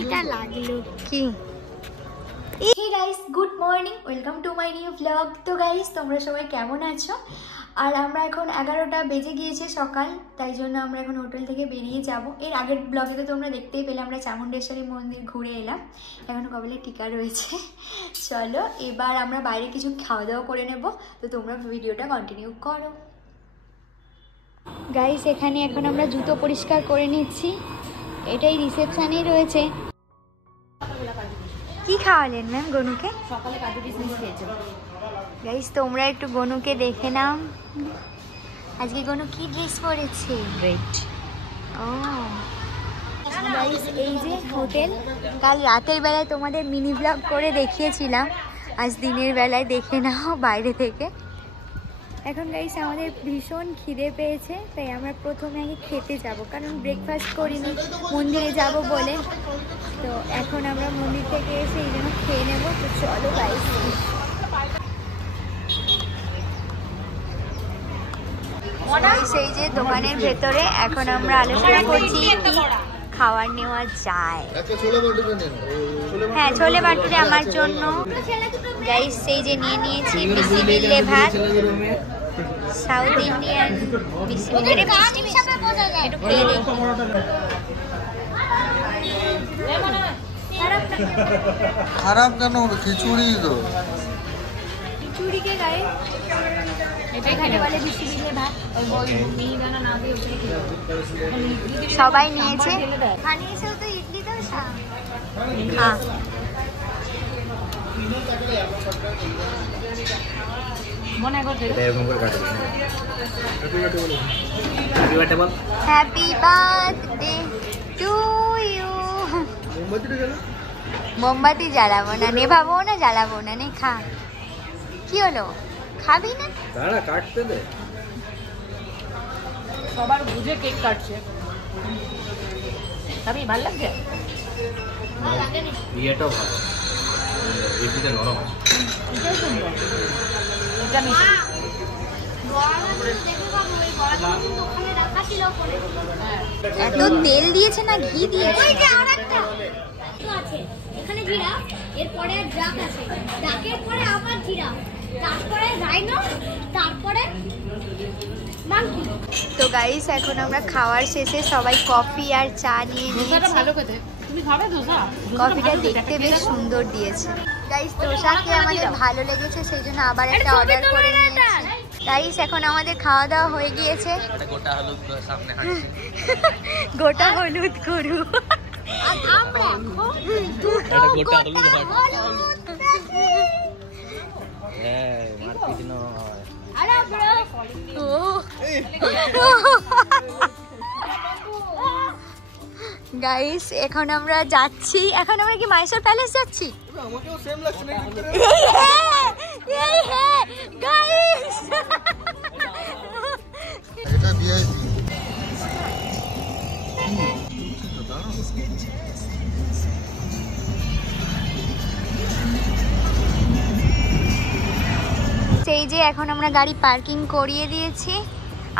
এটা লাগলো কি? Hey guys, good morning, welcome to my new vlog. তো গাইস তোমরা সবাই কেমন আছো? আর আমরা এখন 11টা বেজে গিয়েছে সকাল, তাই জন্য আমরা এখন হোটেল থেকে বেরিয়ে যাব। এর আগের ব্লগে তো তোমরা দেখতেই পেলে আমরা চামুণ্ডেশ্বরী মন্দির ঘুরে এলাম, এখনো কবেলে টিকা রয়েছে। চলো এবার আমরা বাইরে কিছু খাওয়া দাওয়া করে নেব, তো তোমরা ভিডিওটা কন্টিনিউ করো। গাইস এখানে এখন আমরা জুতো পরিষ্কার করে নিচ্ছি, এটাই রিসেপশনেই রয়েছে। কি খাওয়ালেন ম্যাম গনুকে? সকালে কাজু কিশমিশ খেয়েছে। গাইস তোমরা একটু গনুকে দেখে নাও, আজকে গনু কি ড্রেস পরেছে? রেড। ও গাইস এই যে হোটেল, কাল রাতের বেলায় তোমাদের মিনি ব্লগ করে দেখিয়েছিলাম, আজ দিনের বেলায় দেখে নাও বাইরে থেকে। এখন গাইস আমাদের ভীষণ খিদে পেয়েছে, তাই আমরা প্রথমে আগে খেতে যাব, কারণ ব্রেকফাস্ট করিনি, মন্দিরে যাব বলে। তো এখন আমরা মন্দির থেকে এসে এই জন্য খেয়ে নেবো। তো চলো গাইস, সেই যে দোকানের ভেতরে এখন আমরা আলোচনা করছি কি খাবার নেওয়া যায়। হ্যাঁ ছোলে বাটুরে আমার জন্য। গাইস সেই যে নিয়ে নিয়েছি বিসিবিল্লে ভাত, সাউথ ইন্ডিয়ান বিসিবিল্লে। একটু খেয়ে নিই। খারাপ কেন হবে? খিচুড়ি তো। খিচুড়ি কে গায়ে সবাই নিয়েছে। তো idli dosa happy birthday to you. মোমবাতি জ্বালাবো না, নেভাবো না, জ্বালাবো না, নে খা। কি হলো, খাবি না? দাঁড়া কাটতে দে। সবার বুঝে কেক কাটছে। খাবি? ভালো লাগছে? ইয়েটাও ভালো, ইডলিটা নরম আছে। এটাও সুন্দর। এটা মিষ্টি। এত তেল দিয়েছে না ঘি দিয়েছে? এখানে জিরাফ, এরপরে ড্রাক আছে, ড্রাকের পরে আবার জিরাফ, তারপরে রাইনো, তারপরে মাঙ্কি। তো গাইস এখন আমরা খাওয়ার শেষে সবাই কফি আর চা নিয়ে নিয়েছি। ভালো খেতে। তুমি খাবে দোসা? কফিটা দেখতে বেশ সুন্দর দিয়েছে। গাইস দোসা খেয়ে আমাদের ভালো লেগেছে, সেই জন্য আবার একটা অর্ডার করে নিয়েছি। গাইস এখন আমাদের খাওয়া দাওয়া হয়ে গিয়েছে। গোটা হলুদ সামনে হাঁটছে। গোটা হলুদ গরু। আর আমরা এটা গোটা হলুদ হ্যাঁ মারপিট না হয়। আরে ব্রো গাইস এখন আমরা যাচ্ছি, এখন আমরা কি মাইসোর প্যালেস যাচ্ছি? আমাকেও সেম লাগছে না ভিতরে। এই হ্যাঁ গাইস এটা ভিআইপি। সেই যে এখন আমরা গাড়ি পার্কিং করিয়ে দিয়েছি,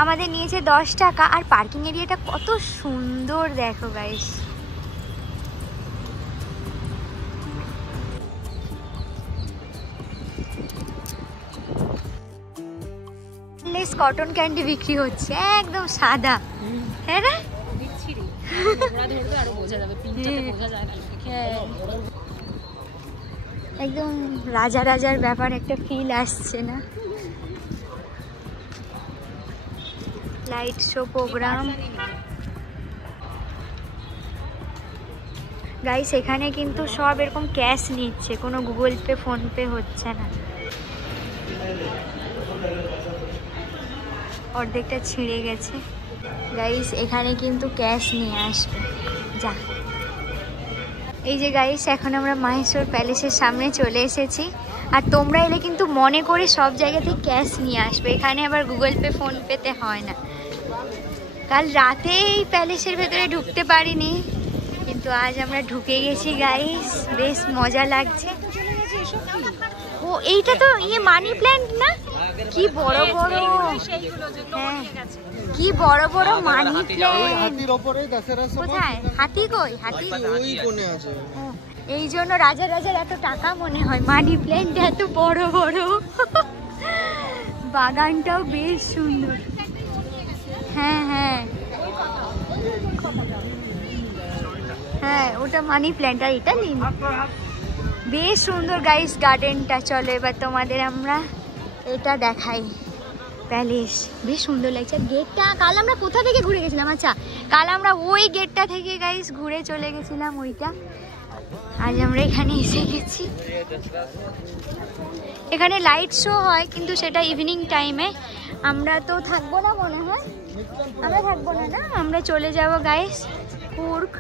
আমাদের নিয়েছে 10 টাকা। আর পার্কিং এরিয়াটা কত সুন্দর দেখো গাইস। লেস কটন ক্যান্ডি বিক্রি হচ্ছে, একদম সাদা। হ্যাঁ রে বিচ্ছিরি। তোমরা ধরবে আরো বোঝা যাবে, পিনটাতে বোঝা যায় না। একদম রাজা রাজার ব্যাপার একটা ফিল আসছে না? Light show programme. গাইস এখানে কিন্তু সব এরকম ক্যাশ নিচ্ছে, কোনো গুগল পে ফোন পে হচ্ছে না। অর্ধেকটা ছিঁড়ে গেছে। গাইস এখানে কিন্তু ক্যাশ নিয়ে আসবে যা। এই যে গাইস এখন আমরা মাহেশ্বর প্যালেসের সামনে চলে এসেছি, আর তোমরা এলে কিন্তু মনে করে সব জায়গা থেকে ক্যাশ নিয়ে আসবে, এখানে আবার গুগল পে ফোন পেতে হয় না। কাল রাতে এই প্যালেসের ভেতরে ঢুকতে পারিনি, কিন্তু আজ আমরা ঢুকে গেছি গাইস, বেশ মজা লাগছে। ও এইটা তো ইয়ে মানি প্ল্যান্ট না, কি বড় বড়। হ্যাঁ কি বড় বড় মানি প্ল্যান্ট। হাতির ওপরে দশেরার সময় কোথায় হাতি? কই হাতি? ওই কোণে আছে। ও, এই জন্য রাজা রাজার এত টাকা মনে হয়, মানি প্ল্যান্ট এত বড় বড়। বাগানটাও বেশ সুন্দর। হ্যাঁ হ্যাঁ হ্যাঁ, ওটা মানি প্ল্যান্ট আর এটা লিম। বেশ সুন্দর গাইস গার্ডেনটা। চলো এবার তোমাদের আমরা এটা দেখাই, প্যালেস। বেশ সুন্দর লাগছে গেটটা। কাল আমরা কোথা থেকে ঘুরে গেছিলাম? আচ্ছা, কাল আমরা ওই গেটটা থেকে গাইস ঘুরে চলে গেছিলাম ওইটা। আজ আমরা এখানে এসে গেছি। এখানে লাইট শো হয় কিন্তু সেটা ইভিনিং টাইমে। আমরা তো থাকবো না মনে হয়, আমরা থাকবো না। না, আমরা চলে যাব গাইস কুর্গ।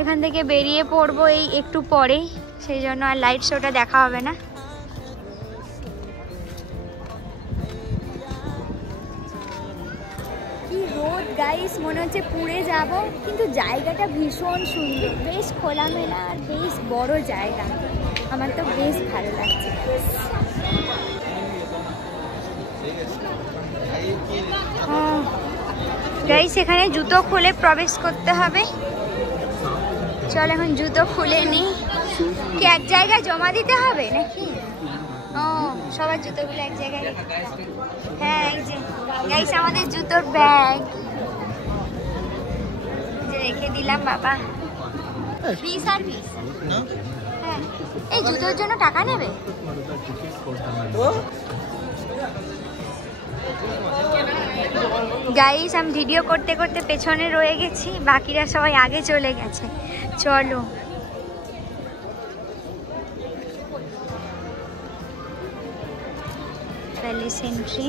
এখান থেকে বেরিয়ে পড়বো এই একটু পরেই, সেই জন্য আর লাইট শোটা দেখা হবে না। কি রোদ গাইস, মনে হচ্ছে পুড়ে যাব, কিন্তু জায়গাটা ভীষণ সুন্দর, বেশ খোলামেলা আর বেশ বড় জায়গা। আমার তো বেশ ভালো লাগছে। গাইস এখানে জুতো খুলে প্রবেশ করতে হবে। চল এখন জুতো খুলে নি। কি এক জায়গায় জমা দিতে হবে নাকি? ও, সবার জুতোগুলো এক জায়গায়। হ্যাঁ, এই যে গাইস আমাদের জুতোর ব্যাগ যে রেখে দিলাম বাবা। Free service? হ্যাঁ। এই জুতোর জন্য টাকা নেবে? গাইস আমি ভিডিও করতে করতে পেছনে রয়ে গেছি, বাকিরা সবাই আগে চলে গেছে। চলো প্যালেস এন্ট্রি।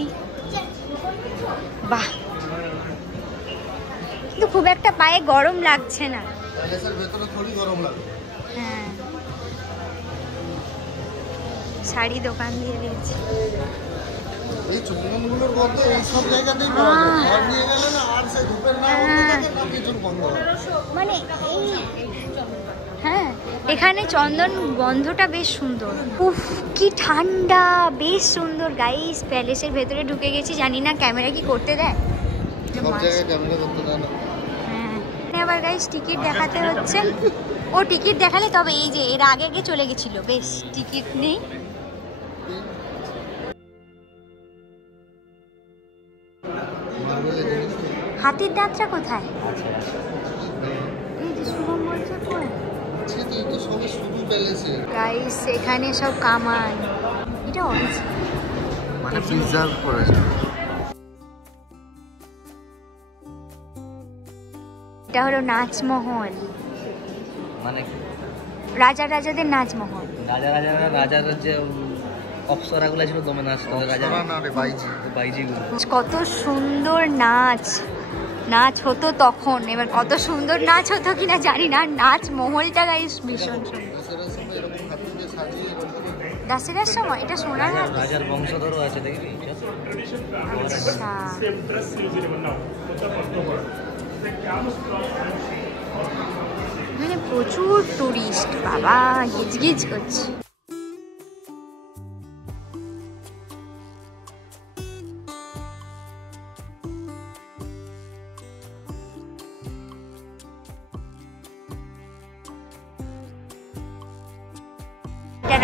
বাহ, কিন্তু খুব একটা পায়ে গরম লাগছে না। প্যালেসের ভেতরে থোড়ি গরম লাগে। হ্যাঁ, শাড়ি দোকান দিয়ে দিয়েছে। এই চন্দনগুলোর গন্ধ এই সব জায়গাতেই পাওয়া যায়। ঘর নিয়ে গেলে না আর সে ধূপের না গন্ধ থাকে না কিছুর গন্ধ হয়। মানে এই হ্যাঁ, এখানে চন্দন গন্ধটা বেশ সুন্দর। উফ কি ঠান্ডা, বেশ সুন্দর গাইস। প্যালেসের ভেতরে ঢুকে গেছি, জানি না ক্যামেরা কি করতে দেয়। সব জায়গায় ক্যামেরা করতে দেয় না। হ্যাঁ, আবার গাইস টিকিট দেখাতে হচ্ছে। ও টিকিট দেখালে তবে, এই যে এর আগে আগে চলে গেছিল, বেশ টিকিট নেই। হাতির দাঁতটা কোথায়? এই যে শুভম বলছে কই? এই তো সবই শুধু প্যালেসে। গাইস এখানে সব কামান। এটা অরিজিনাল, মানে প্রিজার্ভ করেছে। এটা হলো নাচমহল, মানে রাজা রাজাদের নাচমহল। রাজার যে অপ্সরাগুলো ছিল দমে নাচ, রাজারা না রে বাইজিগুলো। কত সুন্দর নাচ নাচ হতো তখন। এবার কত সুন্দর নাচ হতো কিনা জানি না। নাচ মহলটা গাইস ভীষণ সুন্দর। দাসেরার সময় এটা সোনার হাত। রাজার বংশধরও আছে দেখবি। আচ্ছা, মানে প্রচুর টুরিস্ট বাবা, গিজগিজ করছে।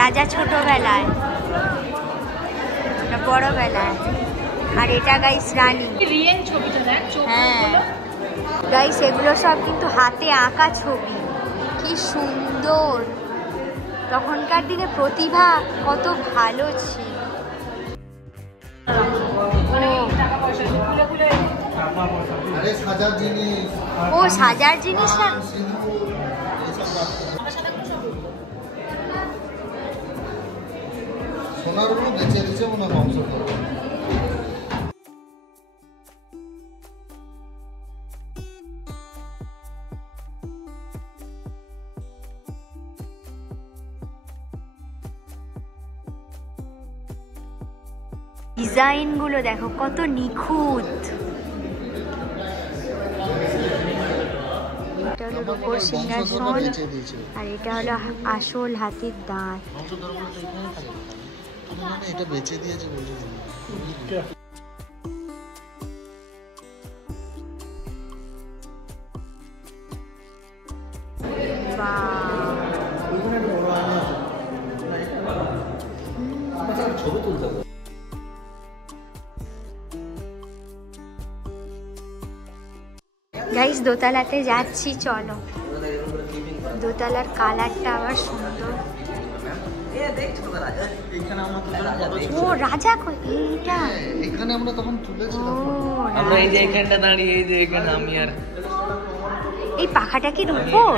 রাজা ছোটবেলায়, বড়বেলায়, আর এটা গাইস রানী। রিয়েল ছবিটা দেখ, চোখ হ্যাঁ গাইস এগুলো সব কিন্তু হাতে আঁকা ছবি। কি সুন্দর, তখনকার দিনে প্রতিভা কত ভালো ছিল। ও সাজার জিনিস না, সোনার গুলো বেঁচে দিচ্ছে মনে হয় বংশধর। ডিজাইন গুলো দেখো কত নিখুঁত। এটা হলো রূপোর সিংহাসন, আর এটা হলো আসল হাতির দাঁত। এটা বেঁচে দিয়েছে বলে। গাইস দোতলাতে যাচ্ছি, চলো। দোতলার কালারটা আবার সুন্দর। ও রাজা এইটা এখানে আমরা তখন তুলেছিলাম। আমরা এই যে এখানটা দাঁড়িয়ে, এই যে এখানে আমি আর এই পাখাটা কি রূপোর?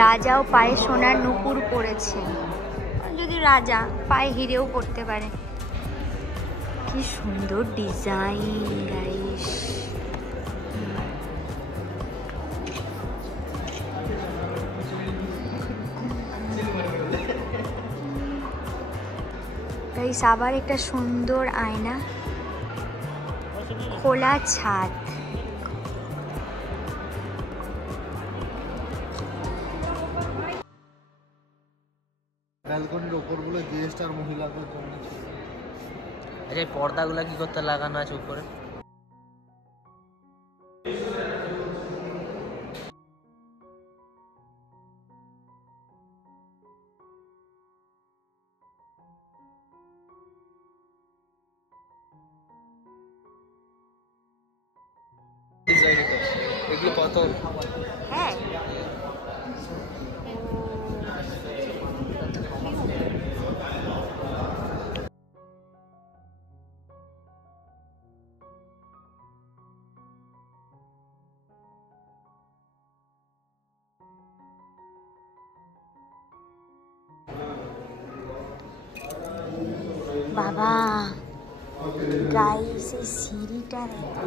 রাজাও পায়ে সোনার নুপুর পরেছে, যদি রাজা পায়ে হিরেও পড়তে পারে। কি সুন্দর ডিজাইন গাইস। গাইস আবার একটা সুন্দর আয়না, খোলা ছাদ। ব্যালকনির ওপরগুলো গেস্ট আর মহিলাদের জন্য। আচ্ছা, পর্দাগুলো কি করতে লাগানো আছে উপরে? এগুলো কত? হ্যাঁ বাবা গাইস এই সিঁড়িটা দেখো,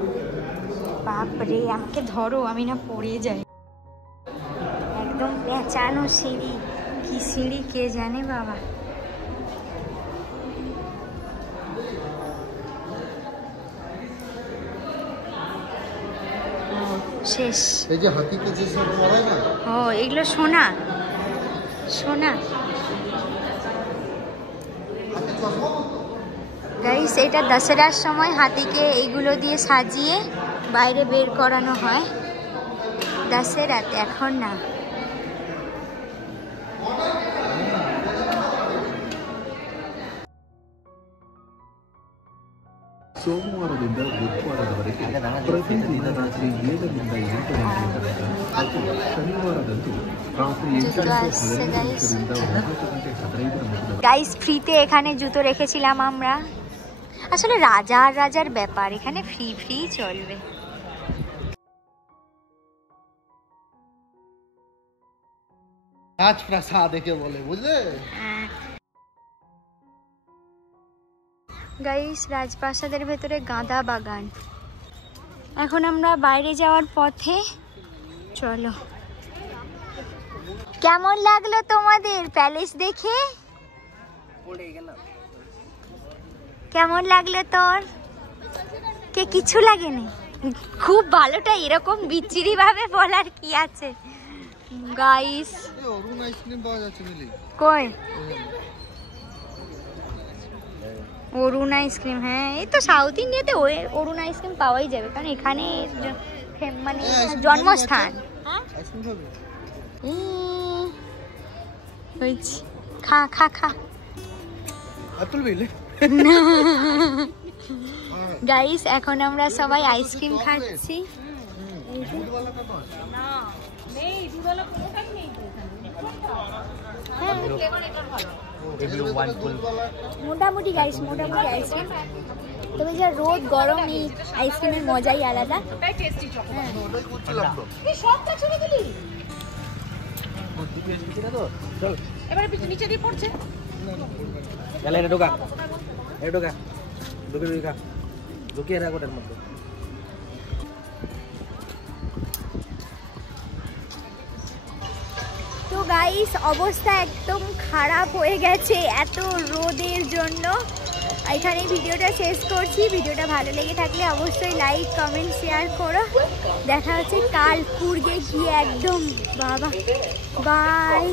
বাপরে আমাকে ধরো, আমি না পড়ে যাই। একদম পেঁচানো সিঁড়ি, কি সিঁড়ি কে জানে বাবা। শেষ। এই যে হাতিকে যে সব পড়ায় না, ও এগুলো সোনা, সোনা। গাইস এটা দশেরার সময় হাতিকে এইগুলো দিয়ে সাজিয়ে বাইরে বের করানো হয় দশেরাতে, এখন না। ಸೋಮವಾರದಿಂದ ಬುಧವಾರದವರೆಗೆ ಪ್ರತಿದಿನ ರಾತ್ರಿ 7ರಿಂದ 8 ಗಂಟೆಯವರೆಗೆ ಮತ್ತು ಶನಿವಾರದಂದು ರಾತ್ರಿ 8:15 ಗಂಟೆ গাইস ফ্রিতে এখানে জুতো রেখেছিলাম আমরা। আসলে রাজা আর রাজার ব্যাপার, এখানে ফ্রি ফ্রি চলবে। রাজপ্রাসাদ একে বলে, বুঝলে? গাইস রাজপ্রাসাদের ভেতরে গাঁদা বাগান। এখন আমরা বাইরে যাওয়ার পথে, চলো। কেমন লাগলো তোমাদের প্যালেস দেখে? কেমন লাগলো তোর? কে কিছু লাগেনি? খুব ভালোটা এরকম বিচ্ছিরি ভাবে বলার কি আছে গাইস। অরুণ আইসক্রিম পাওয়া যাচ্ছে মিলি। কই অরুণ আইসক্রিম? হ্যাঁ এই তো সাউথ ইন্ডিয়াতে অরুণ আইসক্রিম পাওয়াই যাবে, কারণ এখানে মানে জন্মস্থান। আইসক্রিম খাবে? খা খা খা। আপেল বিলে গাইস এখন আমরা সবাই আইসক্রিম খাচ্ছি। মোটামুটি গাইস, মোটামুটি আইসক্রিম, তবে যা রোদ গরম এই আইসক্রিমের মজাই আলাদা। নিচে দিয়ে পড়ছে। ঢোকা ঢুকে খা, ঢুকিয়ে রাখ ওটার মধ্যে। তো গাইস অবস্থা একদম খারাপ হয়ে গেছে এত রোদের জন্য। এখানে ভিডিওটা শেষ করছি। ভিডিওটা ভালো লেগে থাকলে অবশ্যই লাইক কমেন্ট শেয়ার করো। দেখা হচ্ছে কাল কুর্গে গিয়ে একদম। বাবা বাই।